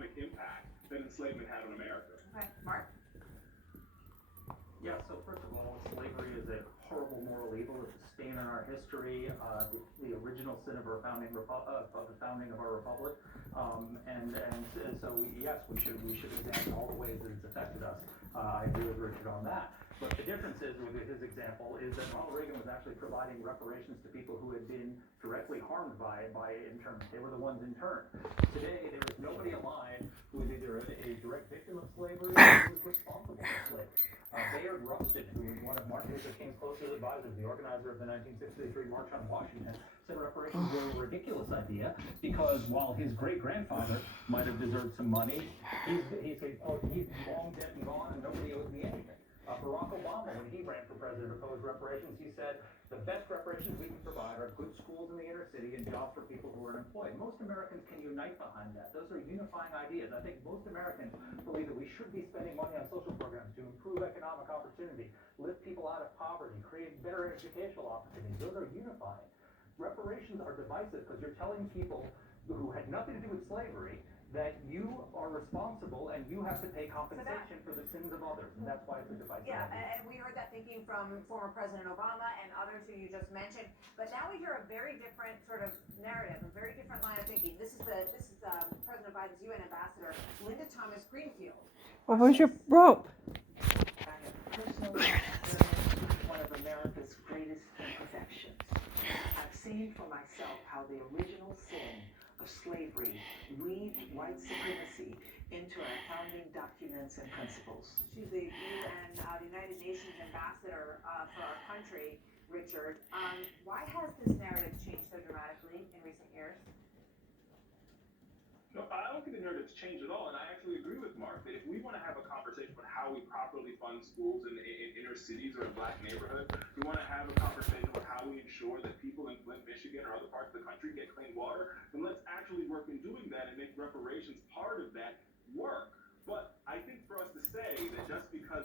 economic impact that enslavement had on America. Okay, Mark? Yeah, so first of all, slavery is a horrible moral evil. It's a stain on our history, the original sin of our founding of the founding of our republic. Yes, we should examine all the ways that it's affected us. I agree with Richard on that. But the difference is with his example is that Ronald Reagan was actually providing reparations to people who had been directly harmed by internment. They were the ones interned. Today, there is nobody alive who is either a direct victim of slavery or who is responsible for slavery. Bayard Rustin, who was one of Martin Luther King's closest advisors, the organizer of the 1963 March on Washington, said reparations were a ridiculous idea because while his great-grandfather might have deserved some money, he's long dead and gone and nobody owes me anything. Barack Obama, when he ran for president, opposed reparations. He said the best reparations we can provide are good schools in the inner city and jobs for people who are unemployed. Most Americans can unite behind that. Those are unifying ideas. I think most Americans believe that we should be spending money on social programs to improve economic opportunity, lift people out of poverty, create better educational opportunities. Those are unifying. Reparations are divisive because you're telling people who had nothing to do with slavery that you are responsible and you have to pay compensation for the sins of others, and that's why it's a divisive Yeah, idea. and we heard that thinking from former President Obama and others who you just mentioned. But now we hear a very different sort of narrative, a very different line of thinking. This is President Biden's UN ambassador, Linda Thomas Greenfield. Well, where's your rope? I have personally experienced one of America's greatest imperfections. I've seen for myself how the original sin of slavery weaved white supremacy into our founding documents and principles. She's the UN, the United Nations ambassador for our country, Richard. Why has this narrative changed so dramatically in recent years? No, I don't think the narrative's changed at all, and I actually agree with Mark that if we want to have a conversation about how we properly fund schools in inner cities or in black neighborhoods, we want to have a conversation about how we ensure that people in Flint, Michigan, or other parts of the country get clean water, then let's actually work in doing that and make reparations part of that work. But I think for us to say that just because